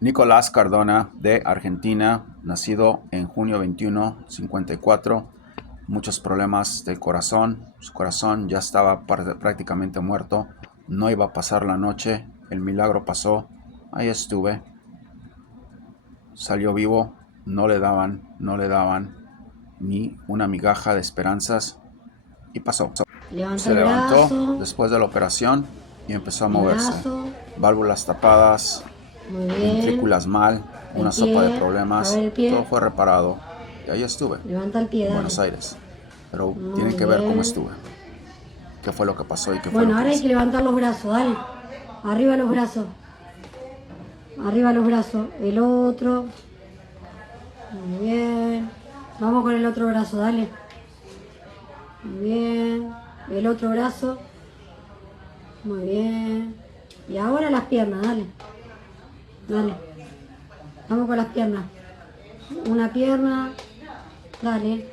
Nicolás Cardona, de Argentina, nacido en junio 21, 54. Muchos problemas del corazón. Su corazón ya estaba prácticamente muerto. No iba a pasar la noche. El milagro pasó. Ahí estuve. Salió vivo. No le daban ni una migaja de esperanzas. Y pasó. Levanta Se el levantó brazo, después de la operación y empezó a el moverse. brazo, Válvulas tapadas, muy bien. ventrículas mal, El una sopa de pie, a ver problemas, el todo pie. fue reparado y ahí estuve, Levanta el pie, en dale. Buenos Aires. Pero Muy tienen que ver cómo bien. estuve, qué fue lo que pasó y qué fue lo Bueno, que ahora hay hice. que levantar los brazos, dale. Arriba los brazos. Arriba los brazos. El otro. Muy bien. Vamos con el otro brazo, dale. Muy bien. El otro brazo. Muy bien. Y ahora las piernas, dale. Dale. Vamos con las piernas. Una pierna. Dale.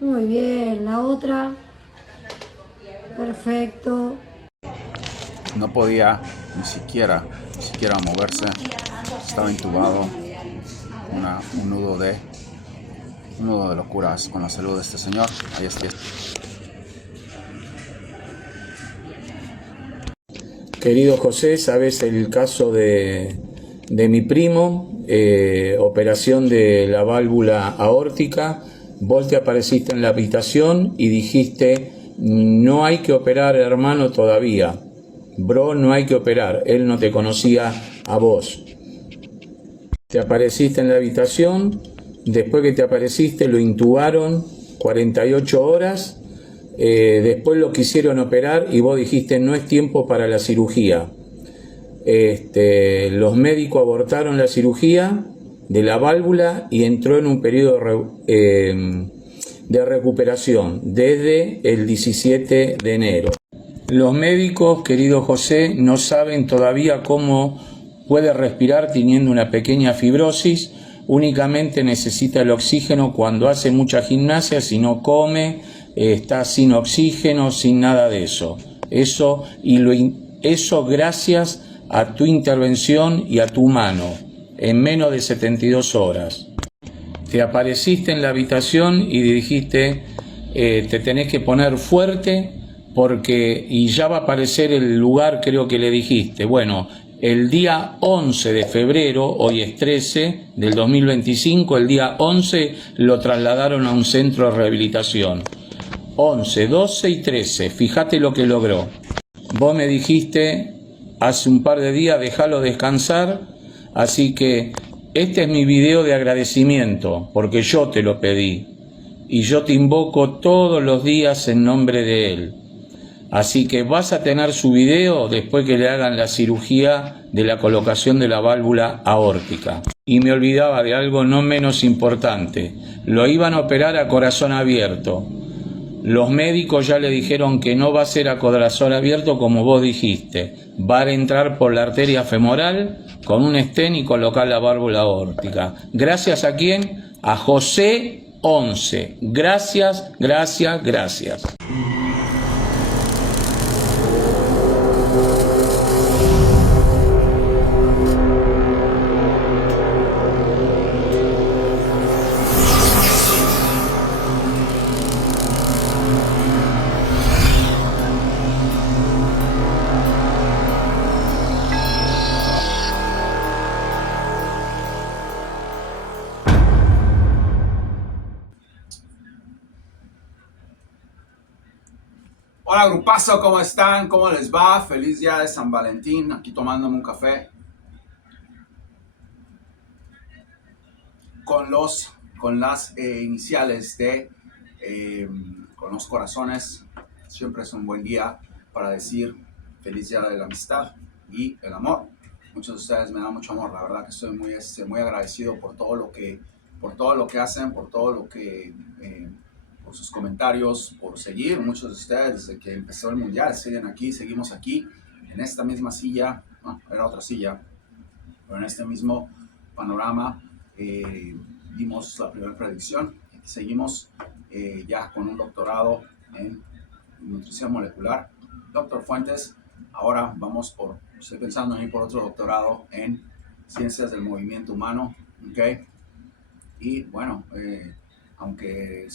Muy bien. La otra. Perfecto. No podía ni siquiera moverse, estaba intubado, un nudo de locuras con la salud de este señor. Ahí está. Querido José, sabes el caso de mi primo, operación de la válvula aórtica. Vos te apareciste en la habitación y dijiste, no hay que operar, hermano, todavía. Bro, no hay que operar. Él no te conocía a vos. Te apareciste en la habitación, después que te apareciste lo intubaron 48 horas. Después lo quisieron operar y vos dijiste no es tiempo para la cirugía. Los médicos abortaron la cirugía de la válvula y entró en un periodo de recuperación desde el 17 de enero. Los médicos, querido José, no saben todavía cómo puede respirar teniendo una pequeña fibrosis. Únicamente necesita el oxígeno cuando hace mucha gimnasia, si no come, está sin oxígeno, sin nada de eso. Eso gracias a tu intervención y a tu mano, en menos de 72 horas. Te apareciste en la habitación y dijiste, te tenés que poner fuerte y ya va a aparecer el lugar, creo que le dijiste. Bueno, el día 11 de febrero, hoy es 13 del 2025, el día 11 lo trasladaron a un centro de rehabilitación. 11, 12 y 13, fíjate lo que logró. Vos me dijiste hace un par de días, déjalo descansar, así que este es mi video de agradecimiento, porque yo te lo pedí, y yo te invoco todos los días en nombre de él. Así que vas a tener su video después que le hagan la cirugía de la colocación de la válvula aórtica. Y me olvidaba de algo no menos importante, lo iban a operar a corazón abierto. Los médicos ya le dijeron que no va a ser a corazón abierto como vos dijiste. Va a entrar por la arteria femoral con un stent y colocar la válvula aórtica. ¿Gracias a quién? A José 11. Gracias, gracias, gracias. Hola grupazo, ¿cómo están? ¿Cómo les va? Feliz día de San Valentín, aquí tomándome un café con las iniciales con los corazones. Siempre es un buen día para decir feliz día de la amistad y el amor. Muchos de ustedes me dan mucho amor, la verdad que estoy muy agradecido por todo lo que hacen, por sus comentarios, por seguir. Muchos de ustedes desde que empezó el mundial siguen aquí, seguimos aquí en esta misma silla, no, era otra silla, pero en este mismo panorama. Dimos la primera predicción. Seguimos ya con un doctorado en nutrición molecular. Doctor Fuentes, ahora estoy pensando en ir por otro doctorado en ciencias del movimiento humano, ¿ok? Y bueno, aunque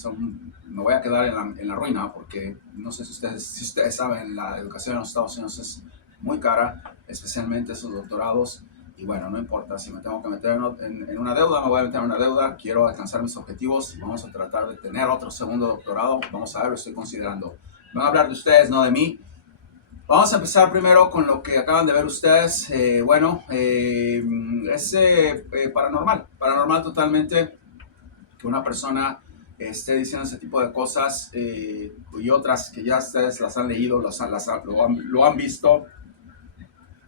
me voy a quedar en la ruina porque no sé si ustedes saben, la educación en los Estados Unidos es muy cara, especialmente esos doctorados. Y bueno, no importa, si me tengo que meter en una deuda, me voy a meter en una deuda, quiero alcanzar mis objetivos, vamos a tratar de tener otro segundo doctorado, vamos a ver, lo estoy considerando. Me voy a hablar de ustedes, no de mí. Vamos a empezar primero con lo que acaban de ver ustedes. Es paranormal totalmente que una persona esté diciendo ese tipo de cosas y otras que ya ustedes las han leído, lo han visto.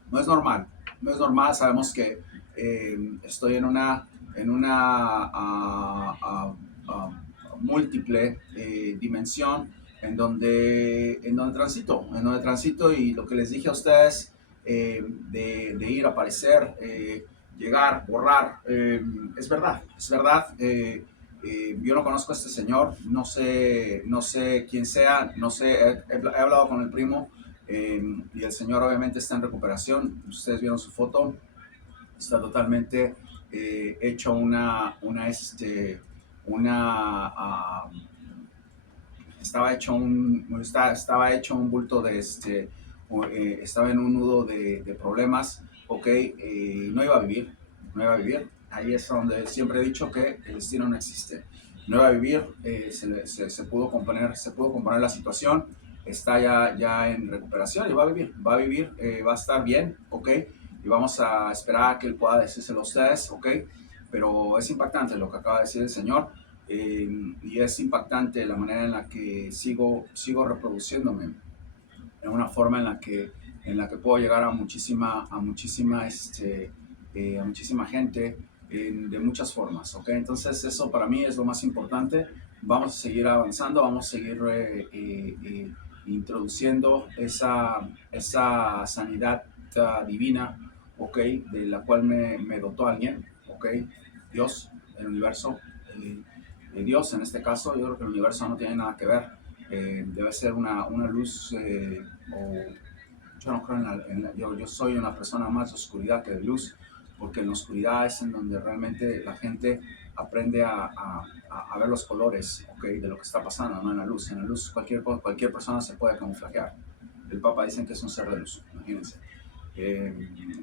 No es normal, no es normal. Sabemos que estoy en una múltiple dimensión en donde transito y lo que les dije a ustedes de ir, aparecer, llegar, borrar, es verdad, es verdad. Yo no conozco a este señor, no sé quién sea, no sé, he hablado con el primo y el señor obviamente está en recuperación. Ustedes vieron su foto, está totalmente hecho estaba hecho un bulto estaba en un nudo de problemas, ok, no iba a vivir, no iba a vivir. Ahí es donde siempre he dicho que el destino no existe. No iba a vivir, se pudo componer la situación, está ya en recuperación y va a vivir, va a estar bien, ok, y vamos a esperar a que él pueda decírselo a ustedes, ok, pero es impactante lo que acaba de decir el señor. Y es impactante la manera en la que sigo reproduciéndome en una forma en la que puedo llegar a muchísima gente de muchas formas, ¿ok? Entonces eso para mí es lo más importante. Vamos a seguir avanzando, vamos a seguir introduciendo esa sanidad divina, ¿ok? De la cual me dotó alguien, ¿ok? Dios, el universo, Dios en este caso. Yo creo que el universo no tiene nada que ver, debe ser una luz, yo no creo yo soy una persona más de oscuridad que de luz, porque en la oscuridad es en donde realmente la gente aprende a ver los colores, okay, de lo que está pasando, no en la luz. En la luz cualquier persona se puede camuflajear. El Papa dicen que es un ser de luz, imagínense.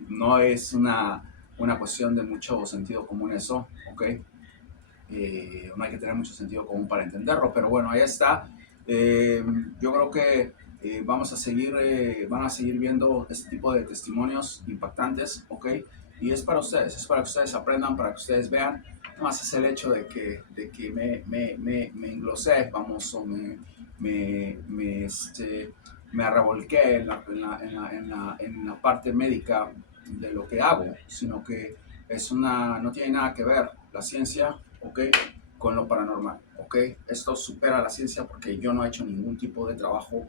No es una cuestión de mucho sentido común eso, ok. No hay que tener mucho sentido común para entenderlo, pero bueno, ahí está. Yo creo que van a seguir viendo este tipo de testimonios impactantes, ¿ok? Y es para ustedes, es para que ustedes aprendan, para que ustedes vean. No más es el hecho de que me englosé, vamos, o me revolqué en la parte médica de lo que hago, sino que no tiene nada que ver la ciencia, ¿ok?, con lo paranormal, ¿ok? Esto supera la ciencia porque yo no he hecho ningún tipo de trabajo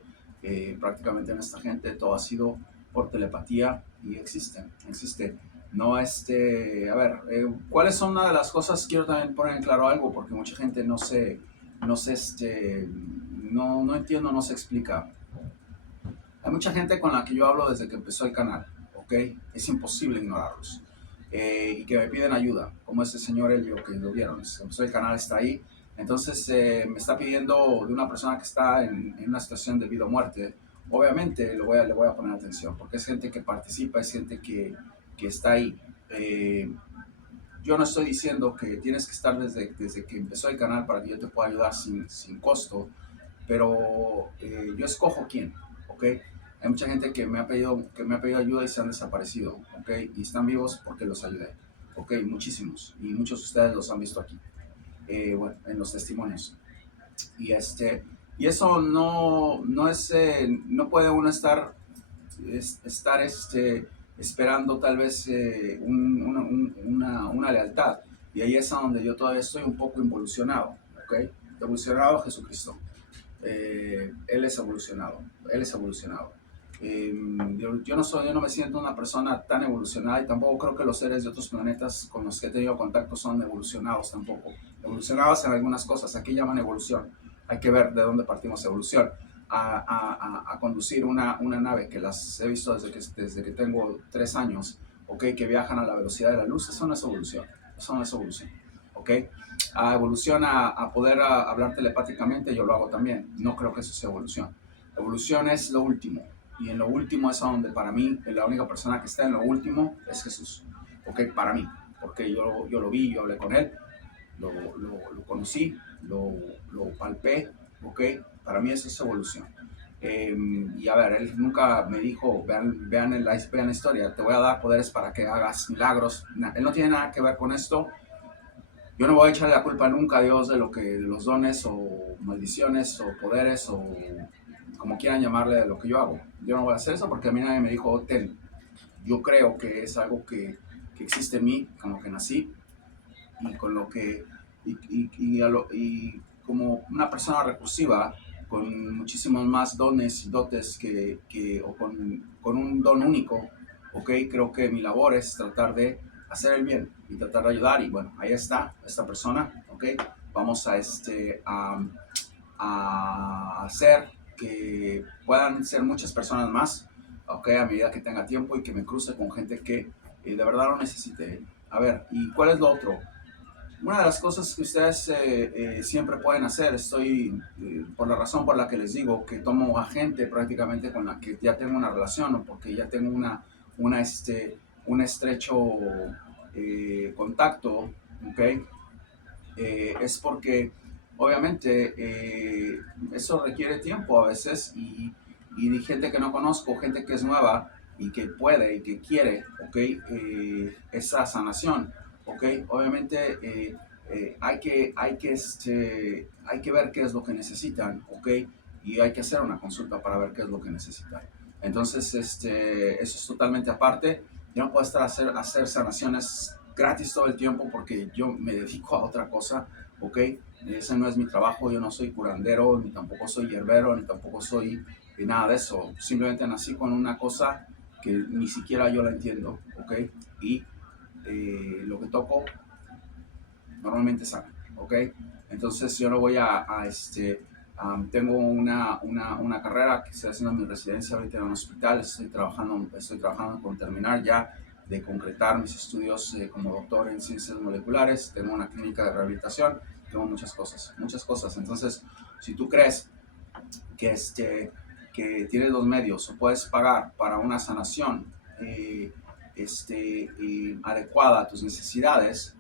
prácticamente en esta gente, todo ha sido por telepatía y existe. No, a ver, ¿cuáles son una de las cosas? Quiero también poner en claro algo porque mucha gente no entiendo, no se explica. Hay mucha gente con la que yo hablo desde que empezó el canal, ¿ok? Es imposible ignorarlos. Y que me piden ayuda, como este señor Elio que lo vieron, empezó el canal, está ahí. Entonces me está pidiendo de una persona que está en una situación de vida o muerte. Obviamente le voy a poner atención, porque es gente que participa, es gente que está ahí. Yo no estoy diciendo que tienes que estar desde que empezó el canal para que yo te pueda ayudar sin costo, pero yo escojo quién, ¿ok? Hay mucha gente que me ha pedido ayuda y se han desaparecido, ¿ok? Y están vivos porque los ayudé, ¿ok? Muchísimos, y muchos de ustedes los han visto aquí, bueno, en los testimonios. Y eso no es, no puede uno estar esperando tal vez una lealtad. Y ahí es donde yo todavía estoy un poco involucionado, ¿ok? Evolucionado Jesucristo. Él es evolucionado. Yo no me siento una persona tan evolucionada y tampoco creo que los seres de otros planetas con los que he tenido contacto son evolucionados tampoco. Evolucionados en algunas cosas, aquí llaman evolución. Hay que ver de dónde partimos evolución. A conducir una nave que las he visto desde que tengo 3 años, ¿ok? Que viajan a la velocidad de la luz. Eso no es evolución, eso no es evolución, ¿ok? Evolución a poder hablar telepáticamente, yo lo hago también. No creo que eso sea evolución. Evolución es lo último. Y en lo último es donde para mí la única persona que está en lo último es Jesús. ¿Ok? Para mí. Porque yo lo vi, yo hablé con él, lo conocí, lo palpé. ¿Ok? Para mí eso es evolución. Y a ver, él nunca me dijo, vean la historia, te voy a dar poderes para que hagas milagros. Él no tiene nada que ver con esto. Yo no voy a echarle la culpa nunca a Dios de los dones o maldiciones o poderes o como quieran llamarle de lo que yo hago. Yo no voy a hacer eso porque a mí nadie me dijo, ten. Yo creo que es algo que existe en mí, con lo que nací y con lo que y como una persona recursiva con muchísimos más dones y dotes o con un don único, ¿ok? Creo que mi labor es tratar de hacer el bien y tratar de ayudar. Y bueno, ahí está esta persona, ¿ok? Vamos a hacer que puedan ser muchas personas más, ¿ok? A medida que tenga tiempo y que me cruce con gente que de verdad lo necesite. A ver, ¿y cuál es lo otro? Una de las cosas que ustedes siempre pueden hacer, por la razón por la que les digo que tomo a gente prácticamente con la que ya tengo una relación o porque ya tengo un estrecho contacto, ¿ok? Es porque obviamente eso requiere tiempo a veces y de gente que no conozco, gente que es nueva y que puede y que quiere, ¿ok? Esa sanación, ¿ok? Obviamente hay que ver qué es lo que necesitan, ¿ok? Y hay que hacer una consulta para ver qué es lo que necesitan. Entonces, eso es totalmente aparte. Yo no puedo estar hacer sanaciones gratis todo el tiempo porque yo me dedico a otra cosa, ¿ok? Ese no es mi trabajo, yo no soy curandero, ni tampoco soy hierbero, ni tampoco soy nada de eso. Simplemente nací con una cosa que ni siquiera yo la entiendo, ¿ok? Y lo que toco normalmente sana, ¿ok? Entonces yo no voy tengo una carrera que estoy haciendo mi residencia ahorita en un hospital, estoy trabajando con terminar ya de concretar mis estudios como doctor en ciencias moleculares, tengo una clínica de rehabilitación, tengo muchas cosas. Entonces, si tú crees que tienes los medios o puedes pagar para una sanación adecuada a tus necesidades,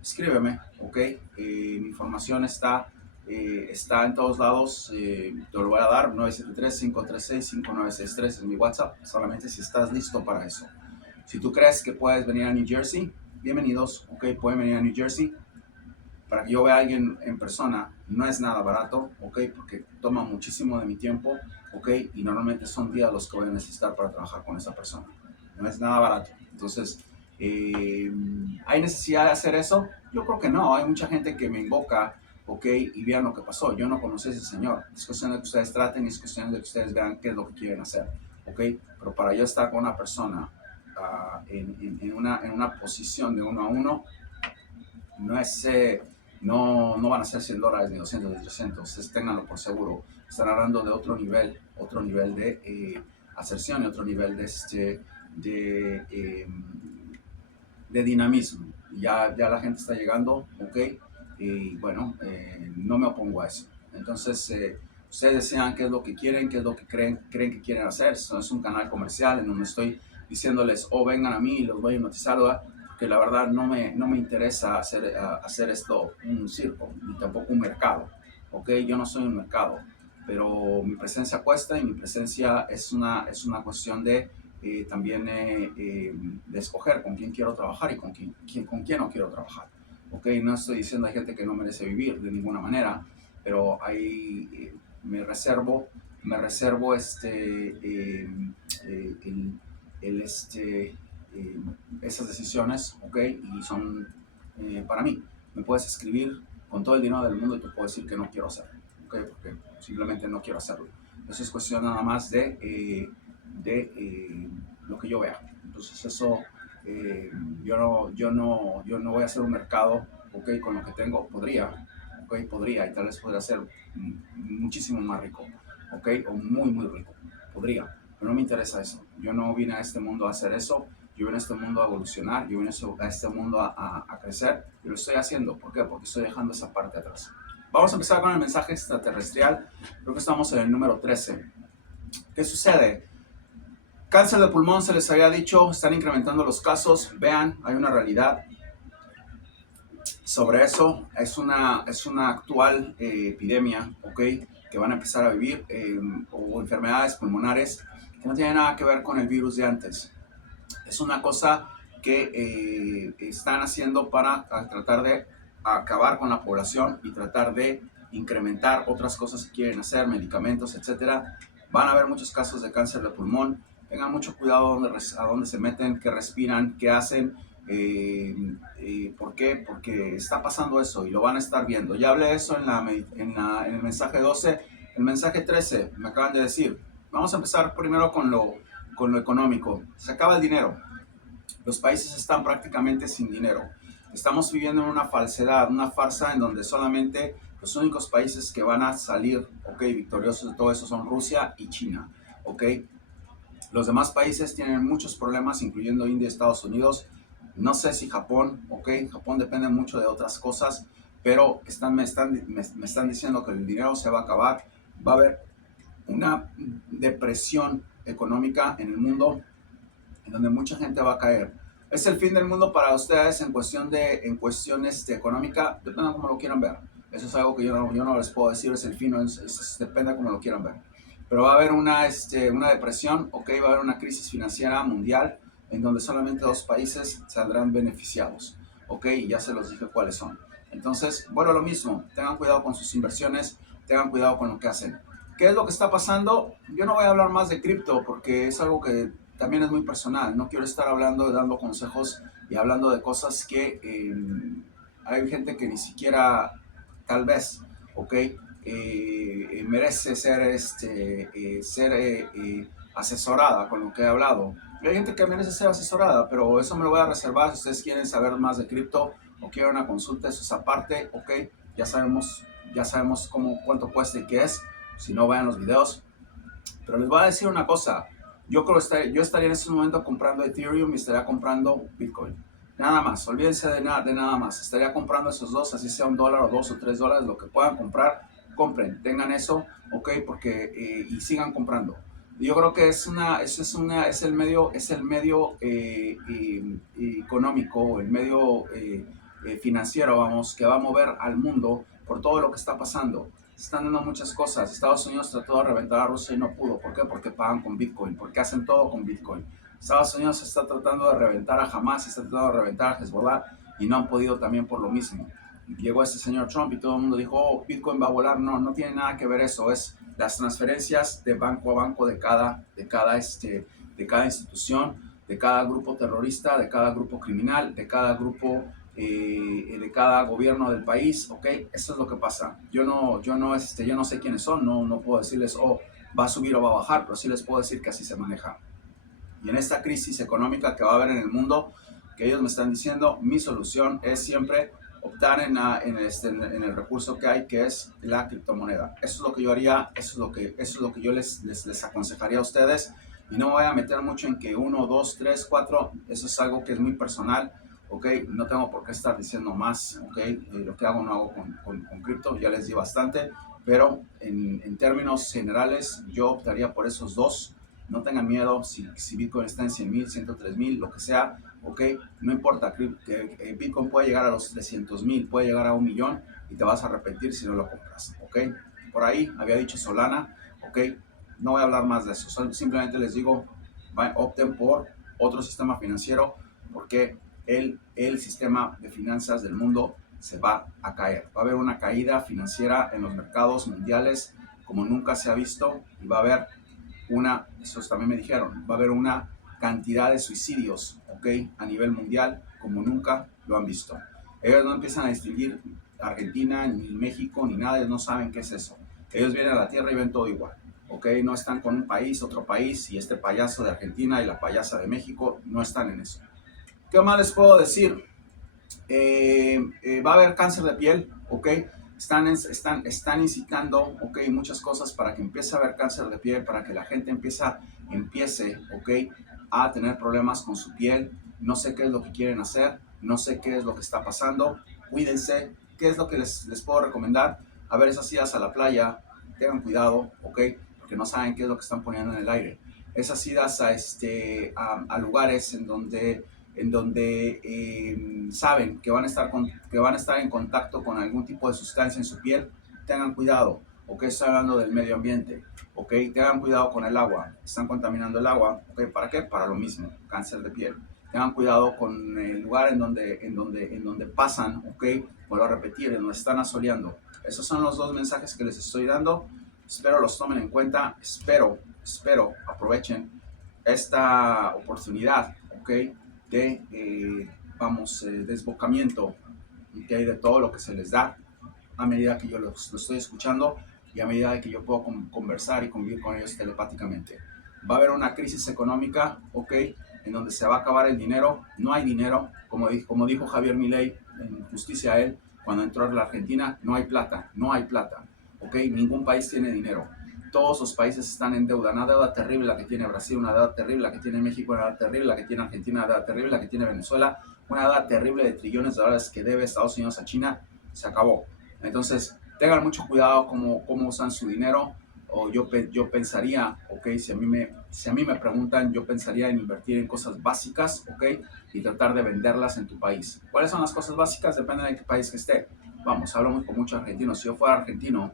escríbeme, ¿ok? Mi información está en todos lados, te lo voy a dar, 973-536-5963 es mi WhatsApp, solamente si estás listo para eso. Si tú crees que puedes venir a New Jersey, bienvenidos, ¿ok? Pueden venir a New Jersey. Para que yo vea a alguien en persona, no es nada barato, ¿ok? Porque toma muchísimo de mi tiempo, ¿ok? Y normalmente son días los que voy a necesitar para trabajar con esa persona. No es nada barato. Entonces, ¿hay necesidad de hacer eso? Yo creo que no. Hay mucha gente que me invoca, ¿ok? Y vean lo que pasó. Yo no conocí a ese señor. Es cuestión de que ustedes traten y es cuestión de que ustedes vean qué es lo que quieren hacer, ¿ok? Pero para yo estar con una persona en una posición de uno a uno, no es... no van a ser $100 ni 200 ni 300, ténganlo por seguro. Están hablando de otro nivel de aserción y otro nivel de dinamismo. Ya la gente está llegando, ¿ok? Y bueno, no me opongo a eso. Entonces, ustedes desean qué es lo que quieren, qué es lo que creen que quieren hacer. Eso es un canal comercial en donde estoy diciéndoles, vengan a mí y los voy a hipnotizar, que la verdad no me interesa hacer esto un circo, ni tampoco un mercado, ¿ok? Yo no soy un mercado, pero mi presencia cuesta y mi presencia es una cuestión de también de escoger con quién quiero trabajar y con quién no quiero trabajar, ¿ok? No estoy diciendo hay gente que no merece vivir de ninguna manera, pero me reservo esas decisiones, ¿ok? Y son para mí. Me puedes escribir con todo el dinero del mundo y te puedo decir que no quiero hacerlo, ¿ok? Porque simplemente no quiero hacerlo. Eso es cuestión nada más de lo que yo vea. Entonces eso, yo no voy a hacer un mercado, ¿ok? Con lo que tengo, podría, y tal vez podría ser muchísimo más rico, ¿ok? O muy, muy rico, podría. Pero no me interesa eso. Yo no vine a este mundo a hacer eso. yo vine a este mundo a evolucionar, yo vine a este mundo a crecer, y lo estoy haciendo. ¿Por qué? Porque estoy dejando esa parte atrás. Vamos a empezar con el mensaje extraterrestrial. Creo que estamos en el número 13. ¿Qué sucede? Cáncer de pulmón, se les había dicho, están incrementando los casos. Vean, hay una realidad sobre eso. Es una actual epidemia, ¿ok? Que van a empezar a vivir, o enfermedades pulmonares que no tienen nada que ver con el virus de antes. Es una cosa que están haciendo para tratar de acabar con la población y tratar de incrementar otras cosas que quieren hacer, medicamentos, etcétera. Van a haber muchos casos de cáncer de pulmón. Tengan mucho cuidado a dónde se meten, qué respiran, qué hacen. ¿Por qué? Porque está pasando eso y lo van a estar viendo. Ya hablé de eso en el mensaje 12. El mensaje 13 me acaban de decir. Vamos a empezar primero con lo económico. Se acaba el dinero. Los países están prácticamente sin dinero. Estamos viviendo en una falsedad, una farsa en donde solamente los únicos países que van a salir, victoriosos de todo eso son Rusia y China, Los demás países tienen muchos problemas, incluyendo India y Estados Unidos. No sé si Japón, Japón depende mucho de otras cosas, pero me están diciendo que el dinero se va a acabar. Va a haber una depresión económica en el mundo, en donde mucha gente va a caer. ¿Es el fin del mundo para ustedes en cuestión económica? Depende de cómo lo quieran ver. Eso es algo que yo no les puedo decir, es el fin, depende de cómo lo quieran ver. Pero va a haber una depresión, va a haber una crisis financiera mundial en donde solamente 2 países saldrán beneficiados, y ya se los dije cuáles son. Entonces, bueno, lo mismo, tengan cuidado con sus inversiones, tengan cuidado con lo que hacen. ¿Qué es lo que está pasando? Yo no voy a hablar más de cripto porque es algo que también es muy personal. No quiero estar dando consejos y hablando de cosas que hay gente que ni siquiera, tal vez, merece ser asesorada con lo que he hablado. Hay gente que merece ser asesorada, pero eso me lo voy a reservar. Si ustedes quieren saber más de cripto o quieren una consulta, eso es aparte, ya sabemos cuánto cuesta y qué es. Si no, vean los videos. Pero les voy a decir una cosa. Yo estaría en este momento comprando Ethereum y estaría comprando Bitcoin. Nada más, olvídense de nada más. Estaría comprando esos dos, así sea $1 o $2 o $3, lo que puedan comprar, compren, tengan eso, porque y sigan comprando. Yo creo que es el medio económico, el medio financiero, que va a mover al mundo por todo lo que está pasando. Están dando muchas cosas. Estados Unidos trató de reventar a Rusia y no pudo. ¿Por qué? Porque pagan con Bitcoin, porque hacen todo con Bitcoin. Estados Unidos está tratando de reventar a Hamas, está tratando de reventar a Hezbollah y no han podido también por lo mismo. Llegó este señor Trump y todo el mundo dijo, Bitcoin va a volar. No tiene nada que ver eso. Es las transferencias de banco a banco de cada institución, de cada grupo terrorista, de cada grupo criminal, de cada grupo de cada gobierno del país, eso es lo que pasa. Yo no sé quiénes son, no puedo decirles, va a subir o va a bajar, pero sí les puedo decir que así se maneja. Y en esta crisis económica que va a haber en el mundo, que ellos me están diciendo, mi solución es siempre optar en el recurso que hay, que es la criptomoneda. Eso es lo que yo haría, eso es lo que yo les aconsejaría a ustedes, y no me voy a meter mucho en que 1, 2, 3, 4, eso es algo que es muy personal. No tengo por qué estar diciendo más, lo que hago no hago con cripto, ya les di bastante, pero en términos generales yo optaría por esos dos. No tengan miedo si Bitcoin está en 100,000, 103,000, lo que sea, no importa, que Bitcoin puede llegar a los 300,000, puede llegar a 1,000,000 y te vas a arrepentir si no lo compras, Por ahí había dicho Solana, no voy a hablar más de eso, simplemente les digo, opten por otro sistema financiero, porque el sistema de finanzas del mundo se va a caer. Va a haber una caída financiera en los mercados mundiales como nunca se ha visto, y va a haber eso también me dijeron, va a haber una cantidad de suicidios, a nivel mundial como nunca lo han visto. Ellos no empiezan a distinguir Argentina, ni México, ni nada, ellos no saben qué es eso. Ellos vienen a la tierra y ven todo igual, no están con un país, otro país, y este payaso de Argentina y la payasa de México, no están en eso. ¿Qué más les puedo decir? Va a haber cáncer de piel, Están incitando, muchas cosas para que empiece a haber cáncer de piel, para que la gente empiece, a tener problemas con su piel. No sé qué es lo que quieren hacer, no sé qué es lo que está pasando. Cuídense. ¿Qué es lo que les puedo recomendar? A ver, esas idas a la playa, tengan cuidado, ¿ok? Porque no saben qué es lo que están poniendo en el aire. Esas idas a lugares en donde saben que van a estar en contacto con algún tipo de sustancia en su piel, tengan cuidado, ¿ok? Estoy hablando del medio ambiente, ¿ok? Tengan cuidado con el agua, están contaminando el agua, ¿ok? ¿Para qué? Para lo mismo, cáncer de piel. Tengan cuidado con el lugar en donde pasan, ¿ok? Vuelvo a repetir, en donde están asoleando. Esos son los dos mensajes que les estoy dando. Espero los tomen en cuenta, espero aprovechen esta oportunidad, ¿ok? De, desbocamiento, ¿ok? De todo lo que se les da a medida que yo lo estoy escuchando y a medida que yo puedo conversar y convivir con ellos telepáticamente. Va a haber una crisis económica, ¿ok? En donde se va a acabar el dinero. No hay dinero, como dijo Javier Milei, en justicia a él, cuando entró a la Argentina, no hay plata, ¿ok? Ningún país tiene dinero. Todos los países están en deuda, una deuda terrible la que tiene Brasil, una deuda terrible la que tiene México, una deuda terrible la que tiene Argentina, una deuda terrible la que tiene Venezuela, una deuda terrible de trillones de dólares que debe Estados Unidos a China. Se acabó. Entonces, tengan mucho cuidado cómo usan su dinero. O yo pensaría, ok, si a mí me preguntan, yo pensaría en invertir en cosas básicas, ok, y tratar de venderlas en tu país. ¿Cuáles son las cosas básicas? Depende de qué país que esté. Vamos, hablo con muchos argentinos. Si yo fuera argentino,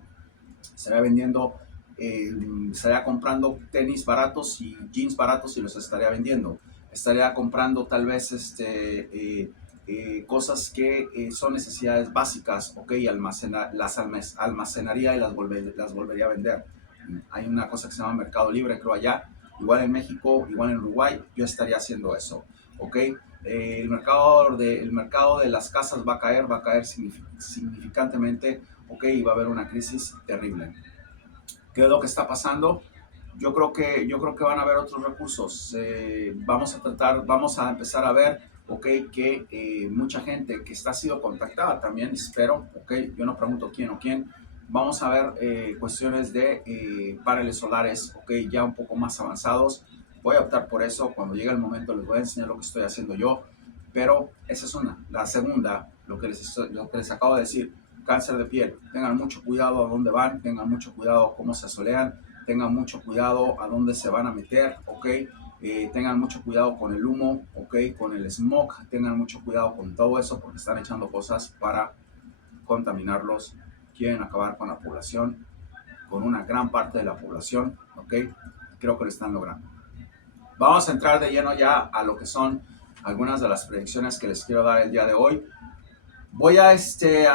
estaría vendiendo, estaría comprando tenis baratos y jeans baratos y los estaría vendiendo. Estaría comprando tal vez cosas que son necesidades básicas, ok, almacenaría y las volvería a vender. Hay una cosa que se llama Mercado Libre, creo allá, igual en México, igual en Uruguay, yo estaría haciendo eso, ok. El mercado de las casas va a caer significantemente, ok, y va a haber una crisis terrible. ¿Qué es lo que está pasando? Yo creo que van a haber otros recursos. Vamos a empezar a ver, ok, que mucha gente que está siendo contactada también, espero, ok, yo no pregunto quién o quién, vamos a ver cuestiones de paneles solares, ok, ya un poco más avanzados. Voy a optar por eso. Cuando llegue el momento les voy a enseñar lo que estoy haciendo yo, pero esa es una. La segunda, lo que les acabo de decir, cáncer de piel. Tengan mucho cuidado a dónde van, tengan mucho cuidado cómo se asolean, tengan mucho cuidado a dónde se van a meter, ¿ok? Tengan mucho cuidado con el humo, ¿ok? Con el smog, tengan mucho cuidado con todo eso porque están echando cosas para contaminarlos. Quieren acabar con la población, con una gran parte de la población, ¿ok? Creo que lo están logrando. Vamos a entrar de lleno ya a lo que son algunas de las predicciones que les quiero dar el día de hoy. Voy a decirles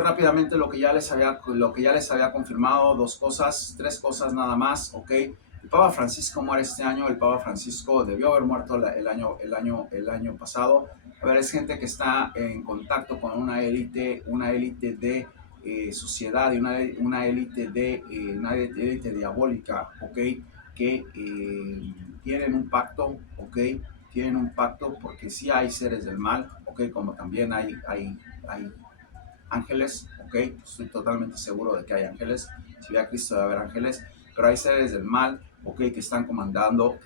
rápidamente lo que ya les había confirmado, tres cosas nada más, ¿ok? El Papa Francisco muere este año. El Papa Francisco debió haber muerto el año pasado. A ver, es gente que está en contacto con una élite de sociedad y una élite diabólica, ¿ok? Que tienen un pacto, ¿ok? Tienen un pacto porque sí hay seres del mal, ¿ok? Como también hay ángeles, ¿ok? Estoy totalmente seguro de que hay ángeles. Si ve a Cristo debe haber ángeles, pero hay seres del mal, ¿ok? Que están comandando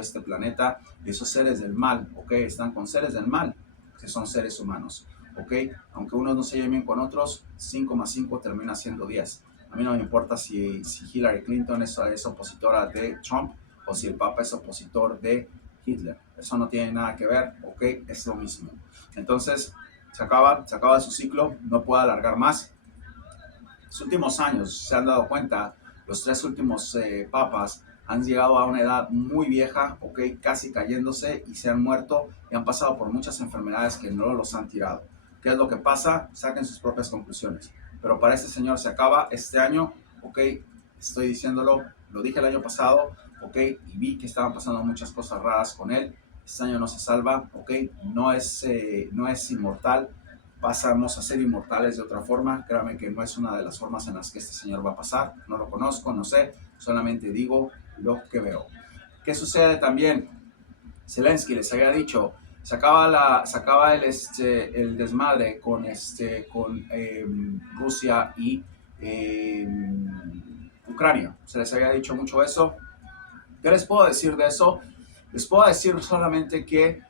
este planeta. Y esos seres del mal, ¿ok? Están con seres del mal, que son seres humanos, ¿ok? Aunque unos no se lleven bien con otros, 5 más 5 termina siendo 10. A mí no me importa si Hillary Clinton es opositora de Trump o si el Papa es opositor de Hitler. Eso no tiene nada que ver, ¿ok? Es lo mismo. Entonces, se acaba su ciclo, no puede alargar más. Los últimos años, se han dado cuenta, los 3 últimos papas han llegado a una edad muy vieja, ¿ok? Casi cayéndose y se han muerto y han pasado por muchas enfermedades que no los han tirado. ¿Qué es lo que pasa? Saquen sus propias conclusiones. Pero para este señor se acaba este año, ¿ok? Estoy diciéndolo, lo dije el año pasado, ¿ok? Y vi que estaban pasando muchas cosas raras con él. Este año no se salva, ¿ok? No es inmortal. Pasamos a ser inmortales de otra forma. Créame que no es una de las formas en las que este señor va a pasar. No lo conozco, no sé, solamente digo lo que veo. ¿Qué sucede también? Zelensky les había dicho, se acaba el desmadre con Rusia y Ucrania. Se les había dicho mucho eso. ¿Qué les puedo decir de eso? Les puedo decir solamente que,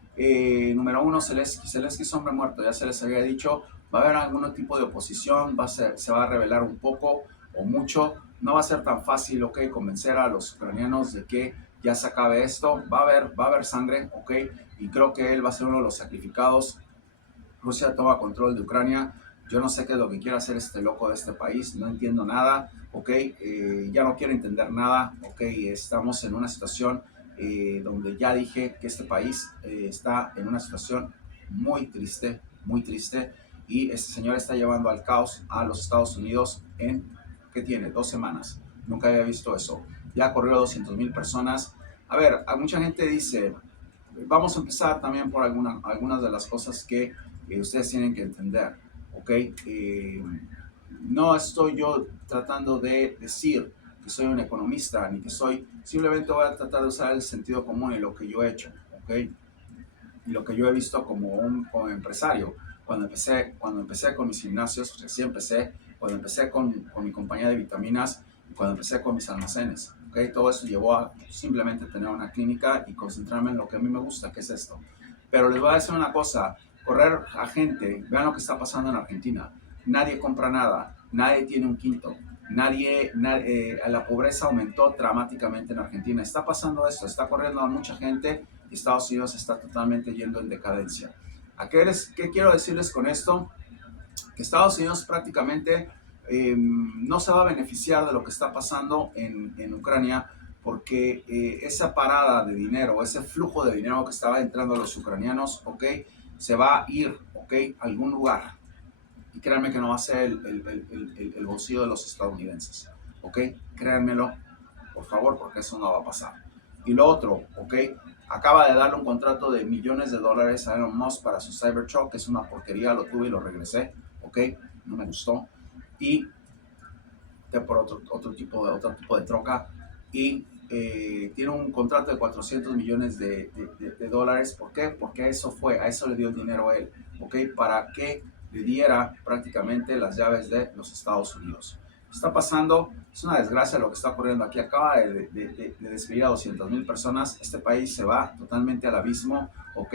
número uno, Zelensky es hombre muerto, ya se les había dicho, va a haber algún tipo de oposición, se va a revelar un poco o mucho, no va a ser tan fácil, ok, convencer a los ucranianos de que ya se acabe esto, va a haber sangre, ok, y creo que él va a ser uno de los sacrificados. Rusia toma control de Ucrania. Yo no sé qué es lo que quiere hacer este loco de este país, no entiendo nada, ok, ya no quiero entender nada, ok, estamos en una situación donde ya dije que este país está en una situación muy triste, y este señor está llevando al caos a los Estados Unidos en, ¿qué tiene? 2 semanas. Nunca había visto eso. Ya corrió 200,000 personas. A ver, mucha gente dice, vamos a empezar también por algunas de las cosas que ustedes tienen que entender, ¿ok? No estoy yo tratando de decir que soy un economista, ni que soy, simplemente voy a tratar de usar el sentido común y lo que yo he hecho, ¿ok? Y lo que yo he visto como empresario. Cuando empecé con mis gimnasios, recién empecé, cuando empecé con mi compañía de vitaminas, y cuando empecé con mis almacenes, ¿ok? Todo eso llevó a simplemente tener una clínica y concentrarme en lo que a mí me gusta, que es esto. Pero les voy a decir una cosa, correr a gente, vean lo que está pasando en Argentina, nadie compra nada, nadie tiene un quinto, la pobreza aumentó dramáticamente en Argentina, está pasando esto, está corriendo a mucha gente y Estados Unidos está totalmente yendo en decadencia. ¿Qué quiero decirles con esto? Que Estados Unidos prácticamente no se va a beneficiar de lo que está pasando en Ucrania, porque esa parada de dinero, ese flujo de dinero que estaba entrando a los ucranianos, ¿ok? Se va a ir, ¿ok? A algún lugar. Y créanme que no va a ser el bolsillo de los estadounidenses, ¿ok? Créanmelo, por favor, porque eso no va a pasar. Y lo otro, ¿ok? Acaba de darle un contrato de millones de dólares a Elon Musk para su Cybertruck, que es una porquería, lo tuve y lo regresé, ¿ok? No me gustó. Y por otro tipo de troca. Y tiene un contrato de 400 millones de dólares. ¿Por qué? Porque a eso le dio el dinero a él, ¿ok? Para que le diera prácticamente las llaves de los Estados Unidos. Está pasando, es una desgracia lo que está ocurriendo aquí. Acaba de despedir a 200,000 personas. Este país se va totalmente al abismo, ¿ok?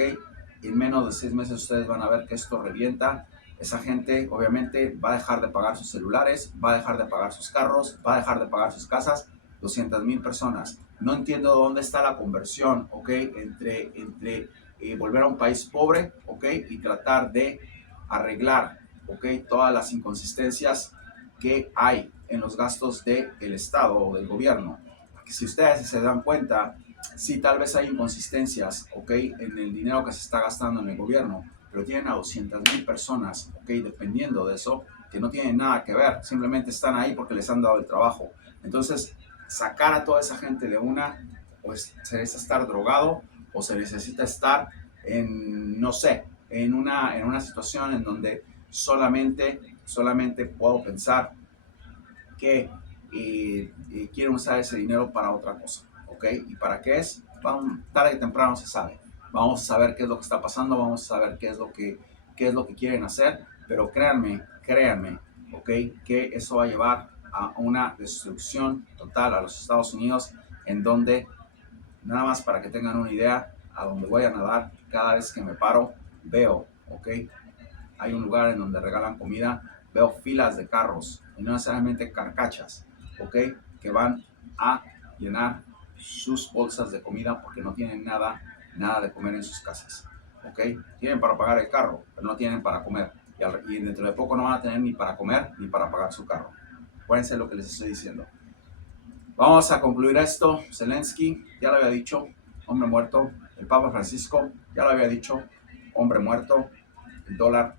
En menos de 6 meses ustedes van a ver que esto revienta. Esa gente obviamente va a dejar de pagar sus celulares, va a dejar de pagar sus carros, va a dejar de pagar sus casas. 200,000 personas. No entiendo dónde está la conversión, ¿ok? Entre volver a un país pobre, ¿ok? Y tratar de arreglar, ¿ok? Todas las inconsistencias que hay en los gastos del Estado o del gobierno. Porque si ustedes se dan cuenta, sí, tal vez hay inconsistencias, ¿ok? En el dinero que se está gastando en el gobierno, pero tienen a 200,000 personas, ¿ok? Dependiendo de eso, que no tienen nada que ver, simplemente están ahí porque les han dado el trabajo. Entonces, sacar a toda esa gente de una, pues se necesita estar drogado o se necesita estar no sé, en una situación en donde solamente puedo pensar que quieren usar ese dinero para otra cosa, ¿ok? ¿Y para qué es? Tarde que temprano se sabe. Vamos a saber qué es lo que está pasando, vamos a saber qué es lo que quieren hacer, pero créanme, ¿ok? Que eso va a llevar a una destrucción total a los Estados Unidos, en donde, nada más para que tengan una idea, a donde voy a nadar, cada vez que me paro, veo, ¿ok? Hay un lugar en donde regalan comida, veo filas de carros, y no necesariamente carcachas, ¿ok? Que van a llenar sus bolsas de comida porque no tienen nada de comer en sus casas, ¿ok? Tienen para pagar el carro, pero no tienen para comer. Y dentro de poco no van a tener ni para comer ni para pagar su carro. Acuérdense lo que les estoy diciendo. Vamos a concluir esto. Zelensky, ya lo había dicho, hombre muerto. El Papa Francisco, ya lo había dicho, hombre muerto. El dólar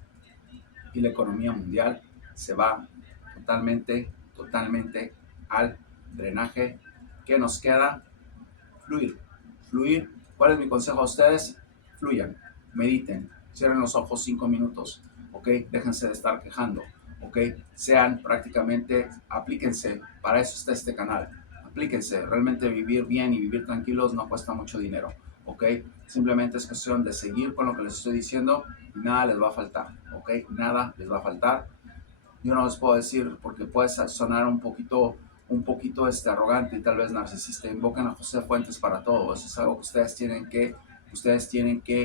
y la economía mundial se va totalmente al drenaje. ¿Qué nos queda? Fluir. ¿Cuál es mi consejo a ustedes? Fluyan, mediten, cierren los ojos 5 minutos, ¿ok? Déjense de estar quejando, ¿ok? Aplíquense, para eso está este canal. Aplíquense, realmente vivir bien y vivir tranquilos no cuesta mucho dinero, ¿ok? Simplemente es cuestión de seguir con lo que les estoy diciendo y nada les va a faltar, ¿ok? Nada les va a faltar. Yo no les puedo decir porque puede sonar un poquito un poquito arrogante y tal vez narcisista, invocan a José Fuentes para todo. Eso es algo que ustedes tienen que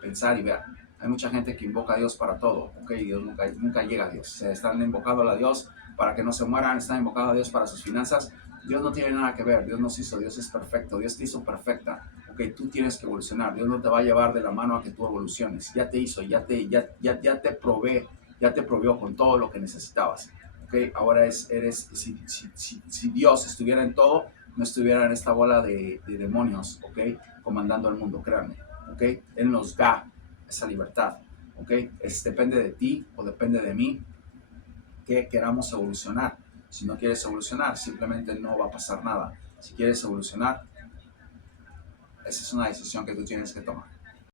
pensar y ver. Hay mucha gente que invoca a Dios para todo, ¿ok? Dios nunca llega a Dios. Se están invocando a Dios para que no se mueran, están invocando a Dios para sus finanzas. Dios no tiene nada que ver, Dios nos hizo, Dios es perfecto, Dios te hizo perfecta, ¿ok? Tú tienes que evolucionar, Dios no te va a llevar de la mano a que tú evoluciones, ya te hizo, ya te proveó con todo lo que necesitabas, ¿ok? Ahora si Dios estuviera en todo, no estuviera en esta bola de demonios, ¿ok? Comandando el mundo, créanme, ¿ok? Él nos da esa libertad, ¿ok? Depende de ti o depende de mí que queramos evolucionar. Si no quieres evolucionar, simplemente no va a pasar nada. Si quieres evolucionar, esa es una decisión que tú tienes que tomar.